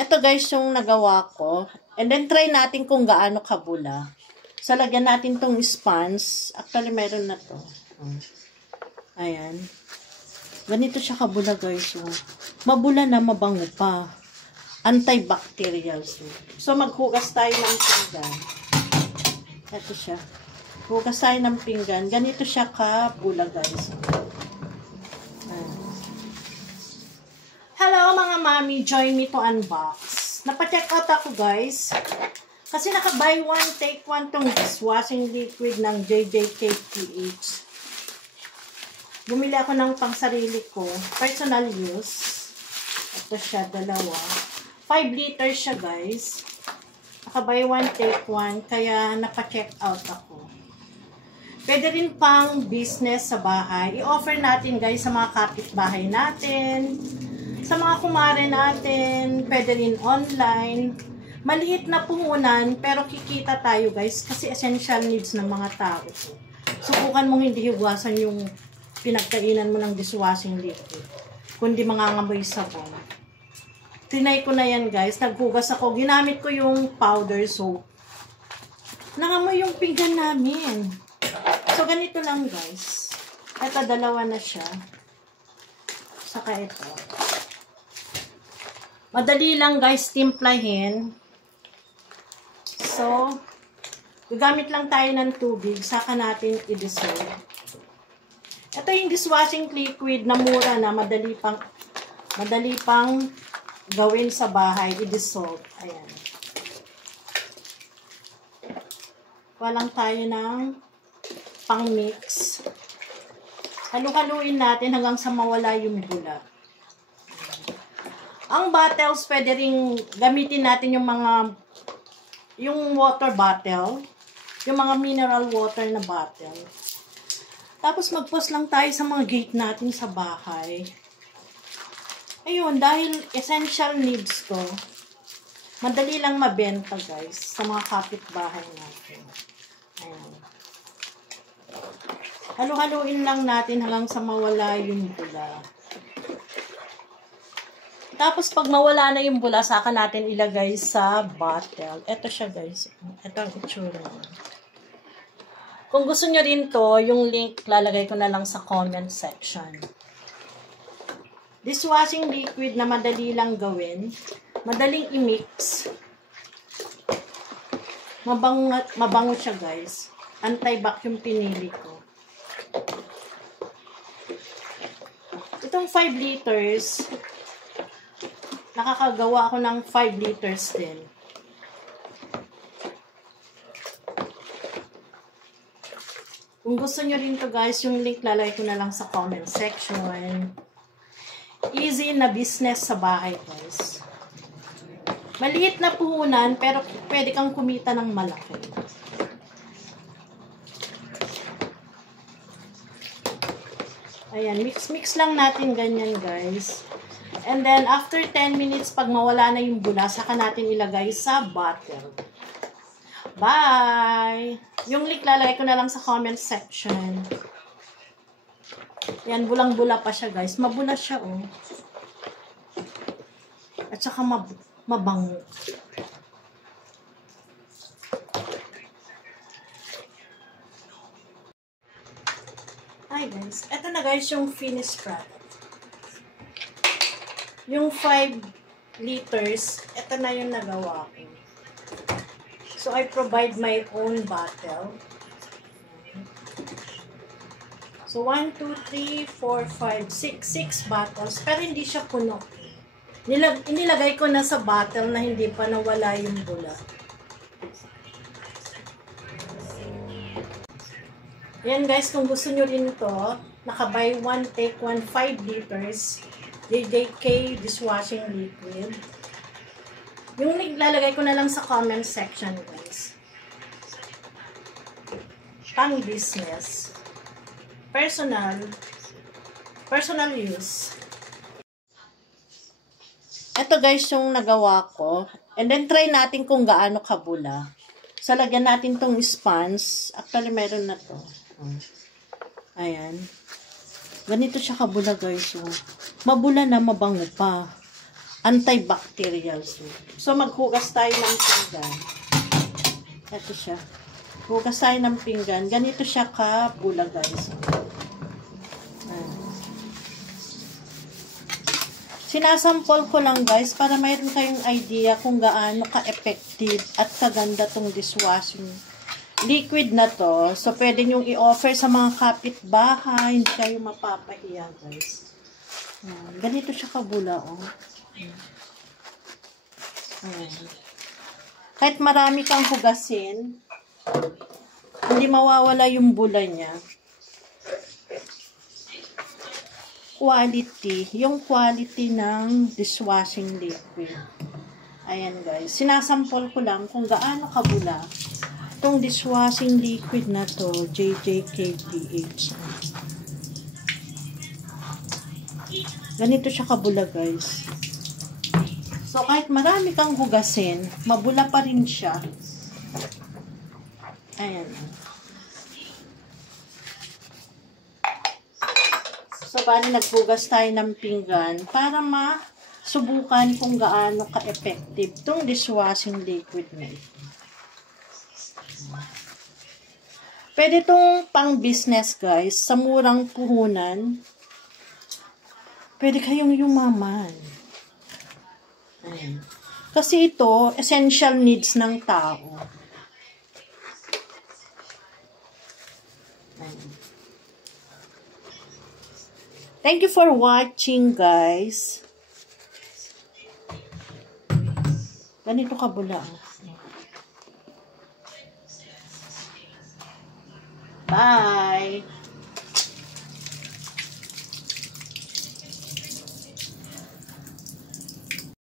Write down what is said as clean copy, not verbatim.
Ito guys yung nagawa ko. And then try natin kung gaano kabula. So lagyan natin tong sponge. Actually meron na to. Ayan. Ganito siya kabula guys. Mabula na, mabango pa. Antibacterial. So maghugas tayo ng pinggan. Ito siya. Hugas tayo ng pinggan. Ganito siya kabula guys. Hello mga mami, join me to unbox. Napa-check out ako guys. Kasi naka-buy one, take one tong dishwashing liquid ng JJKPH. Bumili ako ng pangsarili ko, personal use. Ito siya, dalawa. 5 liters siya guys. Naka-buy one, take one, kaya napa-check out ako. Pwede rin pang business sa bahay. I-offer natin guys sa mga kapitbahay natin. Sa mga kumare natin, pwede rin online. Maliit na puhunan, pero kikita tayo guys, kasi essential needs ng mga tao. Subukan mong hindi hiwasan yung pinagkainan mo ng dishwashing liquid, kundi mangangamoy sabon. Trinay ko na yan guys, naghugas ako, ginamit ko yung powder soap. Nangamoy yung pinggan namin. So ganito lang guys. Ito, dalawa na siya. Saka ito. Madali lang guys timplahin. So, gagamit lang tayo ng tubig, saka natin i-dissolve. Ito yung dishwashing liquid na mura na madali pang gawin sa bahay, i-dissolve. Ayan. Walang tayo ng pang-mix. Halu-haluin natin hanggang sa mawala yung bula. Ang bottles, pwede rin gamitin natin yung water bottle, yung mga mineral water na bottle. Tapos mag-post lang tayo sa mga gate natin sa bahay. Ayun, dahil essential needs to, madali lang mabenta guys sa mga kapitbahay natin. Ayun. Halu-haluin lang natin hanggang sa mawala yung bula. Tapos, pag mawala na yung bula, saka natin ilagay sa bottle. Ito siya, guys. Ito ang itsura. Kung gusto nyo rin to, yung link, lalagay ko na lang sa comment section. Dishwashing liquid na madali lang gawin. Madaling i-mix. Mabango siya, guys. Anti-bac yung pinili ko. Itong 5 liters... Nakakagawa ako ng 5 liters din. Kung gusto nyo rin to guys, yung link lalagay ko na lang sa comment section. Easy na business sa bahay guys. Maliit na puhunan, pero pwede kang kumita ng malaki. Ayan, mix lang natin ganyan guys. And then, after 10 minutes, pag mawala na yung bula, saka natin ilagay sa bottle. Bye! Yung link lalagay ko na lang sa comment section. Yan, bulang-bula pa siya, guys. Mabula siya, oh. At saka mabango. Hi, guys. Ito na, guys, yung finished product. Yung 5 liters, ito na yung nagawa ko. So, I provide my own bottle. So, 1, 2, 3, 4, 5, 6 bottles. Pero hindi siya puno. Inilagay ko na sa bottle na hindi pa nawala yung bula. Yan guys, kung gusto nyo rin ito, naka-buy one, take one, 5 liters. JJK dishwashing liquid. Yung link lalagay ko na lang sa comment section guys. Pang business. Personal use. Ito guys yung nagawa ko. And then try natin kung gaano kabula. So lagyan natin tong sponge. Actually meron na to. Ayan. Ganito siya kabula guys. Mabula na, mabango pa. antibacterial soap. So, maghugas tayo ng pinggan. Ito siya. Hugas tayo ng pinggan. Ganito siya kabula, guys. Sinasample ko lang, guys, para mayroon kayong idea kung gaano ka-effective at kaganda tong dishwashing liquid na to. So, pwede nyong i-offer sa mga kapitbahay. Hindi kayo mapapahiya, guys. Ganito siya kabula, oh. Kahit marami kang hugasin, hindi mawawala yung bula niya. Yung quality ng dishwashing liquid. Ayan, guys. Sinasample ko lang kung gaano kabula itong dishwashing liquid na to, JJKPH. Ganito siya kabula, guys. So, kahit marami kang hugasin, mabula pa rin siya. Ayan. So, bali naghugas tayo ng pinggan para masubukan kung gaano ka-effective itong dishwashing liquid na ito. Pwede itong pang-business, guys. Sa murang puhunan, pwede kayong yumaman. Ayan. Kasi ito, essential needs ng tao. Ayan. Thank you for watching, guys. Ganito kabula. Bye!